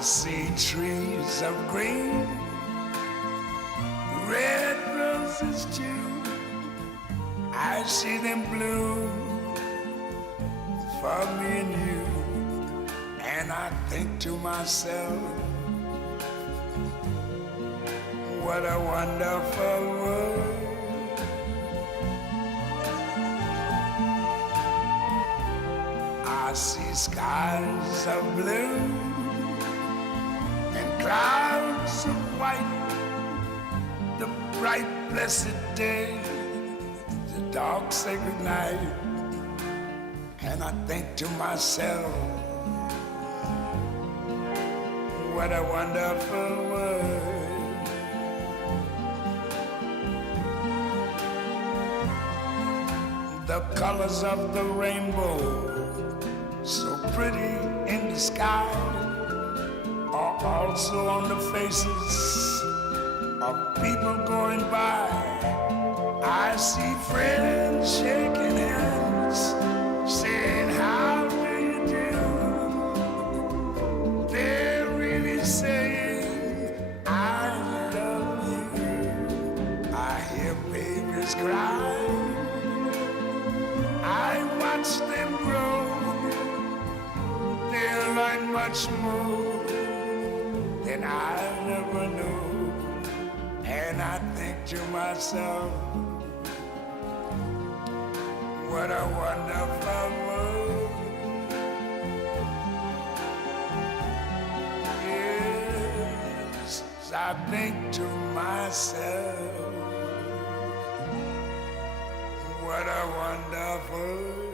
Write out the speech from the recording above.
I see trees of green, red roses too. I see them bloom for me and you. And I think to myself, what a wonderful world. I see skies of blue and clouds of white, the bright blessed day, the dark sacred night. And I think to myself, what a wonderful world. The colors of the rainbow, so pretty in the sky, are also on the faces of people going by. I see friends shaking hands, saying, how do you do? They're really saying, I love you. I hear babies cry, I watch them grow. They'll learn much more than I never knew. And I think to myself, what a wonderful world. Yes, I think to myself, what a wonderful world.